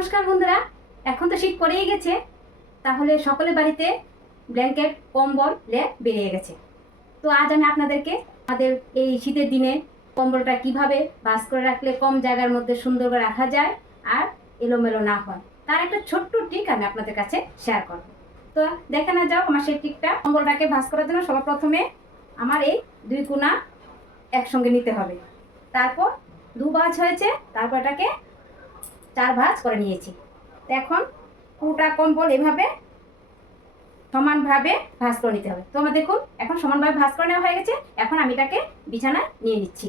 নমস্কার বন্ধুরা, এখন তো শীত পড়েই গেছে, তাহলে সকলের বাড়িতে ব্ল্যাঙ্কেট কম্বল লেপ বেরিয়ে গেছে। তো আজ আমি আপনাদেরকে আমাদের এই শীতের দিনে কম্বলটা কীভাবে ভাঁজ করে রাখলে কম জায়গার মধ্যে সুন্দর করে রাখা যায় আর এলোমেলো না হয়, তার একটা ছোট্ট ট্রিক আমি আপনাদের কাছে শেয়ার করব। তো দেখে না যাও আমার সেই ট্রিকটা কম্বলটাকে ভাঁজ করার জন্য সবার প্রথমে আমার এই দুই কোনা একসঙ্গে নিতে হবে। তারপর দু ভাঁজ হয়েছে, তারপর এটাকে চার ভাঁজ করে নিয়েছি। এখন পুরোটা কম্বল এভাবে সমানভাবে ভাঁজ করে নিতে হবে। তো আমার দেখুন, এখন সমানভাবে ভাঁজ করে নেওয়া হয়ে গেছে। এখন আমি এটাকে বিছানায় নিয়ে নিচ্ছি।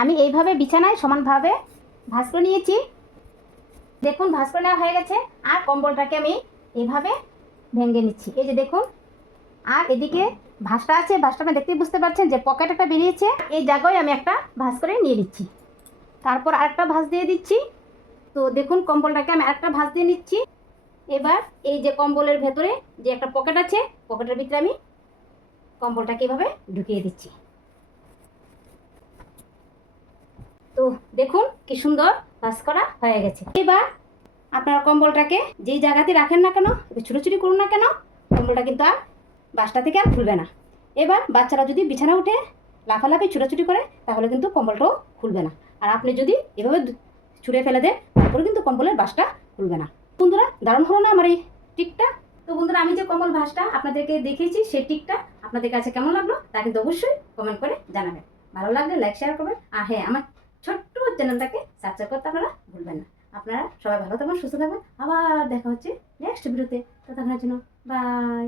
আমি এইভাবে বিছানায় সমানভাবে ভাঁজ করে নিয়েছি। দেখুন, ভাঁজ করে নেওয়া হয়ে গেছে। আর কম্বলটাকে আমি এইভাবে ভেঙে নিচ্ছি। এই যে দেখুন, আর এদিকে ভাঁজটা আছে। ভাঁজটা আপনি দেখতেই বুঝতে পারছেন যে পকেট একটা বেরিয়েছে। এই জায়গায় আমি একটা ভাঁজ করে নিয়ে নিচ্ছি। তারপর আরেকটা ভাঁজ দিয়ে দিচ্ছি। তো দেখুন কম্বলটাকে আমি আরেকটা ভাঁজ দিয়ে নিচ্ছি। এবার এই যে কম্বলের ভেতরে যে একটা পকেট আছে, পকেটের ভিতরে আমি কম্বলটাকে এভাবে ঢুকিয়ে দিচ্ছি। তো দেখুন কি সুন্দর ভাঁজ করা হয়ে গেছে। এবার আপনার কম্বলটাকে যেই জায়গাতে রাখেন না কেন ছুটোছুটি করুন না কেন, কম্বলটা কিন্তু আর বাসটা থেকে আর খুলবে না। এবার বাচ্চারা যদি বিছানা উঠে লাফালাফি, ছুটোছুটি করে, তাহলে কিন্তু কম্বলটাও খুলবে না। আর আপনি যদি এভাবে ছুঁড়ে ফেলে দেন তারপরে কিন্তু কম্বলের বাসটা খুলবে না। বন্ধুরা, দারুণ হলো না আমার এই টিকটা? তো বন্ধুরা, আমি যে কম্বল ভাসটা আপনাদেরকে দেখিয়েছি, সেই টিকটা আপনাদের কাছে কেমন লাগল তা কিন্তু অবশ্যই কমেন্ট করে জানাবেন। ভালো লাগলে লাইক শেয়ার করবেন। আর হ্যাঁ আমার ছোট্ট চ্যানেলটাকে সাবস্ক্রাইব করতে আপনারা ভুলবেন না। আপনারা সবাই ভালো থাকবেন, সুস্থ থাকবেন। আবার দেখা হচ্ছে নেক্সট ভিডিওতে তো। ততক্ষণের জন্য বাই